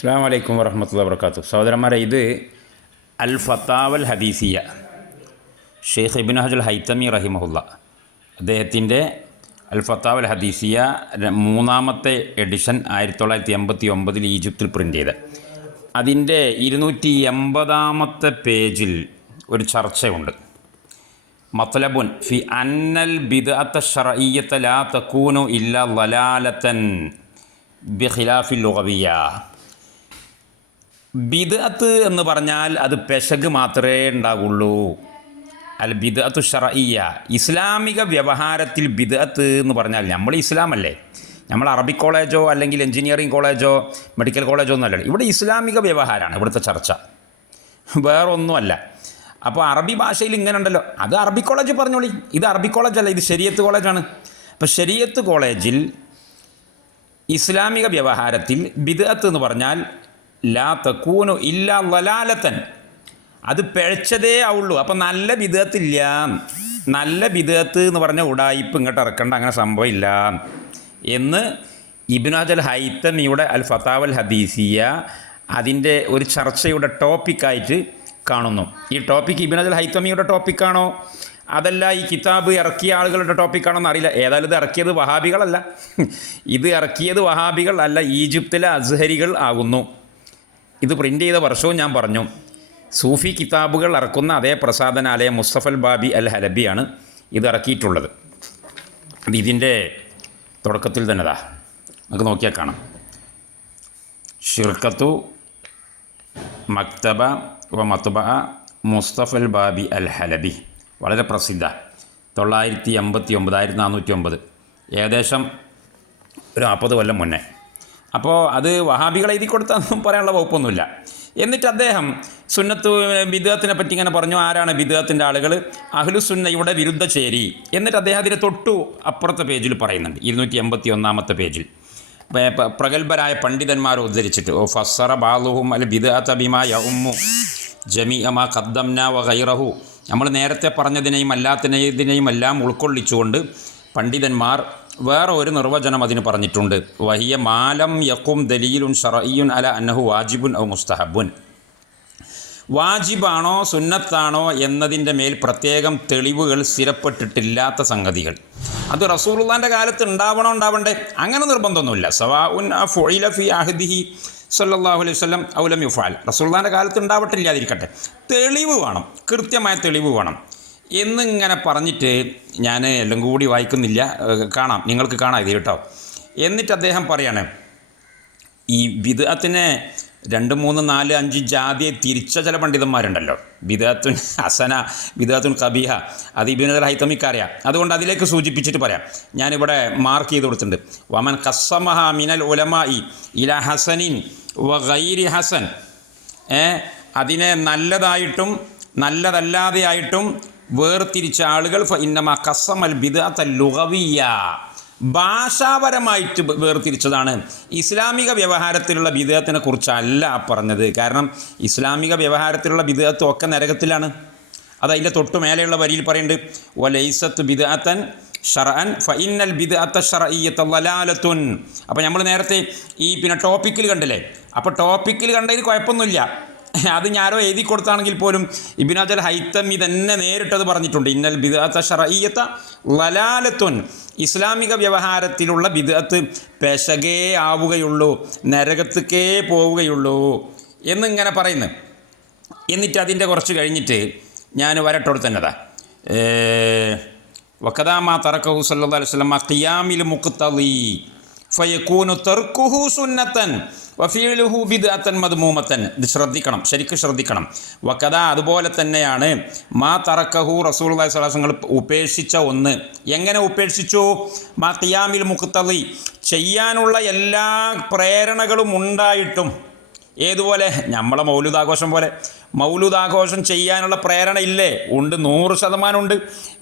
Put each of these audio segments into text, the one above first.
അസ്സാം വലൈക്കും വറഹമത്തുള്ള വർക്കാത്തു സഹോദരന്മാരെ ഇത് അൽ ഫത്താവൽ ഹദീസിയ. ഷെയ്ഖ് ഇബിൻ ഹജുൽ ഹൈത്തമി റഹിമഹുല്ല. അദ്ദേഹത്തിന്റെ അൽ ഫത്താവൽ ഹദീസിയ മൂന്നാമത്തെ എഡിഷൻ ആയിരത്തി തൊള്ളായിരത്തി എൺപത്തി ഒമ്പതിൽ ഈജിപ്തിൽ പ്രിന്റ് ചെയ്ത് അതിന്റെ ഇരുന്നൂറ്റി എൺപതാമത്തെ പേജിൽ ഒരു ചർച്ചയുണ്ട്. മത്തലബുൻ ഫി അന്നൽ ബിദഅത്ത ഷറയ്യത്ത ലാ തക്കൂനു ഇല്ല ലലാലത്തൻ ബിഖിലാഫിൽ ലുഗവിയ ബിദഅത്ത് എന്ന് പറഞ്ഞാൽ അത് പെശക് മാത്രമേ ഉണ്ടാകുള്ളൂ അൽ ബിദഅത്തു ഷറയ്യ ഇസ്ലാമിക വ്യവഹാരത്തിൽ ബിദഅത്ത് എന്ന് പറഞ്ഞാൽ നമ്മൾ ഇസ്ലാമല്ലേ നമ്മൾ അറബി കോളേജോ അല്ലെങ്കിൽ എഞ്ചിനീയറിംഗ് കോളേജോ മെഡിക്കൽ കോളേജോ ഒന്നും അല്ലല്ലോ. ഇവിടെ ഇസ്ലാമിക വ്യവഹാരമാണ് ഇവിടുത്തെ ചർച്ച. വേറൊന്നുമല്ല. അപ്പോൾ അറബി ഭാഷയിൽ ഇങ്ങനെ ഉണ്ടല്ലോ. അത് അറബി കോളേജ് പറഞ്ഞോളി. ഇത് അറബി കോളേജല്ല ഇത് ശരിയത്ത് കോളേജാണ്. അപ്പോൾ ശരിയത്ത് കോളേജിൽ ഇസ്ലാമിക വ്യവഹാരത്തിൽ ബിദഅത്ത് എന്ന് പറഞ്ഞാൽ ലാ തക്കൂനു ഇല്ല വലാലത്തൻ. അത് പിഴച്ചതേ ആവുള്ളൂ. അപ്പം നല്ല വിധത്തില്ല നല്ല വിധത്ത് എന്ന് പറഞ്ഞ ഉടായിപ്പ് ഇങ്ങോട്ട് ഇറക്കേണ്ട അങ്ങനെ സംഭവമില്ല എന്ന് ഇബിനാജൽ ഹൈത്തമിയുടെ അൽ ഫത്താവൽ ഹദീസിയ അതിന്റെ ഒരു ചർച്ചയുടെ ടോപ്പിക്കായിട്ട് കാണുന്നു. ഈ ടോപ്പിക്ക് ഇബിനാജൽ ഹൈത്തമിയുടെ ടോപ്പിക്കാണോ അതല്ല ഈ കിതാബ് ഇറക്കിയ ആളുകളുടെ ടോപ്പിക്കാണോ എന്ന് അറിയില്ല. ഏതായാലും ഇത് ഇറക്കിയത് വഹാബികളല്ല. ഇത് ഇറക്കിയത് വഹാബികൾ അല്ല. ഈജിപ്തിലെ അസ്ഹരികൾ ആകുന്നു. ഇത് പ്രിന്റ് ചെയ്ത വർഷവും ഞാൻ പറഞ്ഞു. സൂഫി കിതാബുകൾ ഇറക്കുന്ന അതേ പ്രസാദനാലയം മുസ്തഫൽ ബാബി അൽ ഹലബിയാണ് ഇത് ഇറക്കിയിട്ടുള്ളത്. അത് ഇതിന്റെ തുടക്കത്തിൽ തന്നെ ദാ നമുക്ക് നോക്കിയാൽ കാണാം. ഷിർക്കത്തു മക്തബ വ മത്തുബ മുസ്തഫൽ ബാബി അൽ ഹലബി. വളരെ പ്രസിദ്ധ. തൊള്ളായിരത്തി എൺപത്തി ഒമ്പത് ആയിരത്തി നാനൂറ്റി ഒമ്പത്. ഏകദേശം ഒരു നാൽപ്പത് കൊല്ലം മുന്നേ. അപ്പോൾ അത് വഹാബികൾ എഴുതി കൊടുത്തൊന്നും പറയാനുള്ള വകുപ്പൊന്നുമില്ല. എന്നിട്ട് അദ്ദേഹം സുന്നത്ത് ബിദത്തിനെ പറ്റി ഇങ്ങനെ പറഞ്ഞു ആരാണ് ബിദത്തിന്റെ ആളുകൾ അഹ്ലുസുന്നയുടെ വിരുദ്ധ ചേരി. എന്നിട്ട് അദ്ദേഹം അതിന്റെ തൊട്ടു അപ്പുറത്തെ പേജിൽ പറയുന്നുണ്ട് ഇരുന്നൂറ്റി എൺപത്തി ഒന്നാമത്തെ പേജിൽ പ്രഗത്ഭരായ പണ്ഡിതന്മാർ ഉദ്ധരിച്ചിട്ട് ഓ ഫസറ ബാലുഹും അൽ ബിദഅത്ത ബിമാ യഉമ്മു അമ ഖദ്ദംന വ നമ്മൾ നേരത്തെ പറഞ്ഞതിനെയും അല്ലാത്തതിനെയും എല്ലാം ഉൾക്കൊള്ളിച്ചുകൊണ്ട് പണ്ഡിതന്മാർ വേറെ ഒരു നിർവചനം അതിന് പറഞ്ഞിട്ടുണ്ട്. വഹിയ മാലം യക്കും ദലീലുൻ ഷറയ്യുൻ അല അന്നഹു വാജിബുൻ ഔ മുസ്തഹബുൻ. വാജിബാണോ സുന്നത്താണോ എന്നതിന്റെ മേൽ പ്രത്യേകം തെളിവുകൾ സ്ഥിരപ്പെട്ടിട്ടില്ലാത്ത സംഗതികൾ. അത് റസൂലുള്ളാന്റെ കാലത്ത് ഉണ്ടാവണോ ഉണ്ടാവണ്ടേ? അങ്ങനെ നിർബന്ധമൊന്നുമില്ല. സവാ ഉൻ ഫൊയില അഹദിഹി സല്ലാഹു അലൈഹി വസല്ലം ഔലം യുഫാൽ റസൂലുള്ളാന്റെ കാലത്ത് ഉണ്ടാവട്ടില്ലാതിരിക്കട്ടെ. തെളിവ് വേണം. കൃത്യമായ തെളിവ് വേണം. എന്നിങ്ങനെ പറഞ്ഞിട്ട് ഞാൻ എല്ലാം കൂടി വായിക്കുന്നില്ല. കാണാം. നിങ്ങൾക്ക് കാണാം ഇത് കേട്ടോ. എന്നിട്ട് അദ്ദേഹം പറയാണ് ഈ ബിദഅത്തിനെ രണ്ട് മൂന്ന് നാല് അഞ്ച് ജാതിയെ തിരിച്ച ചില പണ്ഡിതന്മാരുണ്ടല്ലോ. ബിദഅത്തുൻ ഹസന ബിദഅത്തുൻ കബീഹ അത് ഇബിനുൽ ഹൈത്തമിക്കറിയാം അതുകൊണ്ട് അതിലേക്ക് സൂചിപ്പിച്ചിട്ട് പറയാം. ഞാനിവിടെ മാർക്ക് ചെയ്ത് കൊടുത്തിട്ടുണ്ട്. വമൻ കസ്സമഹ മിനൽ ഉലമായി ഇല ഹസനിൻ വ ഹസൻ. ഏ അതിനെ നല്ലതായിട്ടും നല്ലതല്ലാതെയായിട്ടും വേർതിരിച്ച ആളുകൾ ഇന്നമ കസമൽ ലുഗവിയ ഭാഷാപരമായിട്ട് വേർതിരിച്ചതാണ്. ഇസ്ലാമിക വ്യവഹാരത്തിലുള്ള ബിദഅത്തിനെ കുറിച്ചല്ല പറഞ്ഞത്. കാരണം ഇസ്ലാമിക വ്യവഹാരത്തിലുള്ള വിധേയത്വം ഒക്കെ നരകത്തിലാണ്. അത് അതിന്റെ മേലെയുള്ള വരിയിൽ പറയുന്നുണ്ട് വലൈസത്ത് ബിദഅത്തൻ ഷറഅൻ ഫഇന്നൽ ബിദാത്ത ഷറയ്യത്ത് അപ്പോൾ നമ്മൾ നേരത്തെ ഈ പിന്നെ ടോപ്പിക്കിൽ കണ്ടില്ലേ? അപ്പോൾ ടോപ്പിക്കിൽ കണ്ടതിന് കുഴപ്പമൊന്നുമില്ല. അത് ഞാനോ എഴുതി കൊടുത്താണെങ്കിൽ പോലും ഇബിനാജൽ ഹൈത്തമി തന്നെ നേരിട്ടത് പറഞ്ഞിട്ടുണ്ട്. ഇന്നൽ ബിദഅത്ത ഷറയ്യത്ത ലലാലത്വൻ ഇസ്ലാമിക വ്യവഹാരത്തിലുള്ള ബിദഅത്ത് പെശകേ ആവുകയുള്ളൂ നരകത്തേക്കേ പോവുകയുള്ളൂ എന്നിങ്ങനെ പറയുന്നു. എന്നിട്ട് അതിന്റെ കുറച്ച് കഴിഞ്ഞിട്ട് ഞാൻ വരട്ടോട് തന്നെതാ. വക്കദാമാ തറക്കഹു സല്ലാ അലൈഹി സ്വലമ ഖിയാമിൽ മുഖ്തലി ഫയക്കൂനു തെർക്കുഹു സുന്നത്തൻ വഫീലുഹു ബിദ്അത്തൻ മദ്മൂമത്തൻ. ഇത് ശ്രദ്ധിക്കണം ശരിക്കും ശ്രദ്ധിക്കണം. വക്കഥ അതുപോലെ തന്നെയാണ് മാ തറക്കഹു റസൂൽ സ്വലാസങ്ങൾ ഉപേക്ഷിച്ച ഒന്ന്. എങ്ങനെ ഉപേക്ഷിച്ചു? മാ തിയാമിൽ മുഖത്തളി ചെയ്യാനുള്ള എല്ലാ പ്രേരണകളും ഉണ്ടായിട്ടും ഏതുപോലെ? നമ്മളെ മൗലുദാഘോഷം പോലെ. മൗലുദാഘോഷം ചെയ്യാനുള്ള പ്രേരണ ഇല്ലേ? ഉണ്ട്. നൂറ് ശതമാനം ഉണ്ട്.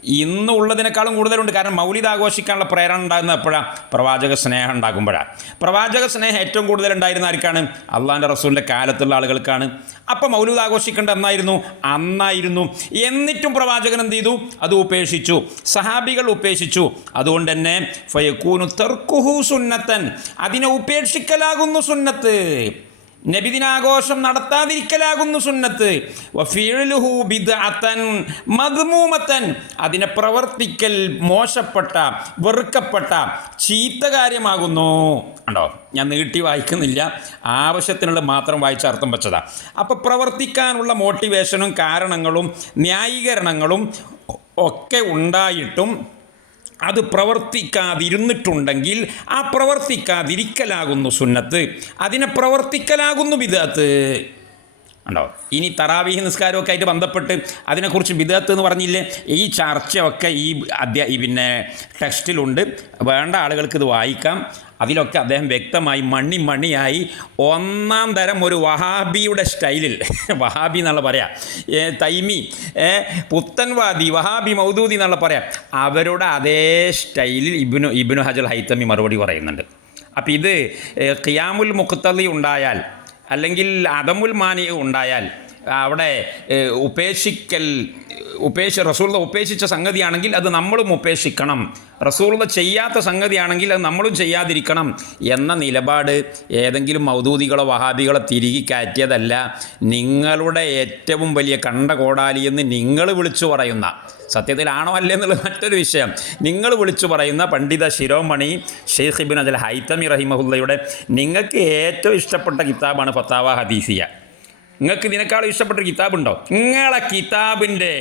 ഇന്ന് ഉള്ളതിനേക്കാളും കൂടുതലുണ്ട്. കാരണം മൗലിദ് ആഘോഷിക്കാനുള്ള പ്രേരണ ഉണ്ടാകുന്നത് എപ്പോഴാണ് പ്രവാചക സ്നേഹം ഉണ്ടാകുമ്പോഴാണ് പ്രവാചക സ്നേഹം ഏറ്റവും കൂടുതൽ ഉണ്ടായിരുന്ന ആർക്കാണ്? അള്ളാഹാന്റെ റസൂലിന്റെ കാലത്തുള്ള ആളുകൾക്കാണ്. അപ്പോൾ മൗലൂദ് ആഘോഷിക്കേണ്ട എന്നായിരുന്നു അന്നായിരുന്നു. എന്നിട്ടും പ്രവാചകൻ എന്ത് ചെയ്തു? അത് ഉപേക്ഷിച്ചു. സഹാബികൾ ഉപേക്ഷിച്ചു. അതുകൊണ്ട് തന്നെ ഫയക്കൂനു തെർക്കുഹു സുന്നത്തൻ. അതിനെ ഉപേക്ഷിക്കലാകുന്നു സുന്നത്ത്. നബിദിനാഘോഷം നടത്താതിരിക്കലാകുന്നു സുന്നത്ത്. മദ്മൂമത്തൻ. അതിനെ പ്രവർത്തിക്കൽ മോശപ്പെട്ട വെറുക്കപ്പെട്ട ചീത്ത കാര്യമാകുന്നു. ഉണ്ടോ ഞാൻ നീട്ടി വായിക്കുന്നില്ല. ആവശ്യത്തിനുള്ള മാത്രം വായിച്ച അർത്ഥം വെച്ചതാ. അപ്പോൾ പ്രവർത്തിക്കാനുള്ള മോട്ടിവേഷനും കാരണങ്ങളും ന്യായീകരണങ്ങളും ഒക്കെ ഉണ്ടായിട്ടും അത് പ്രവർത്തിക്കാതിരുന്നിട്ടുണ്ടെങ്കിൽ ആ പ്രവർത്തിക്കാതിരിക്കലാകുന്നു സുന്നത്ത്. അതിനെ പ്രവർത്തിക്കലാകുന്നു വിദാത്ത് ഉണ്ടോ ഇനി തറാവീഹ് നിസ്കാരമൊക്കെ ആയിട്ട് ബന്ധപ്പെട്ട് അതിനെക്കുറിച്ച് വിദഗ്ധത്ത് എന്ന് പറഞ്ഞില്ലേ? ഈ ചർച്ചയൊക്കെ ഈ അധ്യ ഈ പിന്നെ ടെക്സ്റ്റിലുണ്ട്. വേണ്ട ആളുകൾക്ക് ഇത് വായിക്കാം. അതിലൊക്കെ അദ്ദേഹം വ്യക്തമായി മണി മണിയായി ഒന്നാം തരം ഒരു വഹാബിയുടെ സ്റ്റൈലിൽ വഹാബി എന്നുള്ള പറയാം. തൈമി പുത്തൻവാദി വഹാബി മൗദൂദി എന്നുള്ള പറയാം. അവരുടെ അതേ സ്റ്റൈലിൽ ഇബിനു ഇബിനു ഹജൽ ഹൈത്തമി മറുപടി പറയുന്നുണ്ട്. അപ്പോൾ ഇത് ഖിയാമുൽ മുഖത്തലി ഉണ്ടായാൽ അല്ലെങ്കിൽ അദമുൽ മാനി ഉണ്ടായാൽ അവിടെ ഉപേക്ഷിക്കൽ ഉപേക്ഷ റസൂളത ഉപേക്ഷിച്ച സംഗതിയാണെങ്കിൽ അത് നമ്മളും ഉപേക്ഷിക്കണം. റസൂളത ചെയ്യാത്ത സംഗതിയാണെങ്കിൽ അത് നമ്മളും ചെയ്യാതിരിക്കണം. എന്ന നിലപാട് ഏതെങ്കിലും മൗദൂദികളോ വഹാബികളോ തിരികെ കയറ്റിയതല്ല. നിങ്ങളുടെ ഏറ്റവും വലിയ കണ്ട കോടാലി എന്ന് നിങ്ങൾ വിളിച്ചു പറയുന്ന സത്യത്തിലാണോ അല്ലേ എന്നുള്ളത് മറ്റൊരു വിഷയം. നിങ്ങൾ വിളിച്ചു പറയുന്ന പണ്ഡിത ശിരോമണി ഷെയ്ഖ് ഇബിൻ അജൽ ഹൈത്തമി റഹിമഹുല്ലയുടെ നിങ്ങൾക്ക് ഏറ്റവും ഇഷ്ടപ്പെട്ട കിതാബാണ് ഫത്താവ ഹദീസിയ. നിങ്ങൾക്ക് ഇതിനേക്കാളും ഇഷ്ടപ്പെട്ട കിതാബുണ്ടോ? നിങ്ങളെ കിതാബിന്റെ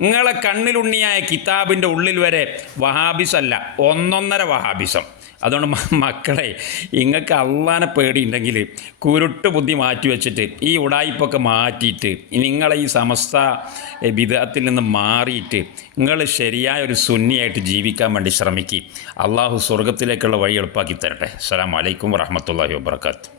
നിങ്ങളെ കണ്ണിലുണ്ണിയായ കിതാബിന്റെ ഉള്ളിൽ വരെ വഹാബിസല്ല ഒന്നൊന്നര വഹാബിസം. അതുകൊണ്ട് മക്കളെ നിങ്ങൾക്ക് അള്ളാനെ പേടിയുണ്ടെങ്കിൽ കുരുട്ട് ബുദ്ധി മാറ്റി വെച്ചിട്ട് ഈ ഉടായ്പൊക്കെ മാറ്റിയിട്ട് നിങ്ങളെ ഈ സമസ്ത വിധത്തിൽ നിന്ന് മാറിയിട്ട് നിങ്ങൾ ശരിയായ ഒരു സുന്നിയായിട്ട് ജീവിക്കാൻ വേണ്ടി ശ്രമിക്കുക അള്ളാഹു സ്വർഗത്തിലേക്കുള്ള വഴി എളുപ്പാക്കി തരട്ടെ. അസ്സലാമു അലൈക്കും വറഹമത്തല്ലാഹി വാബർക്കാത്തു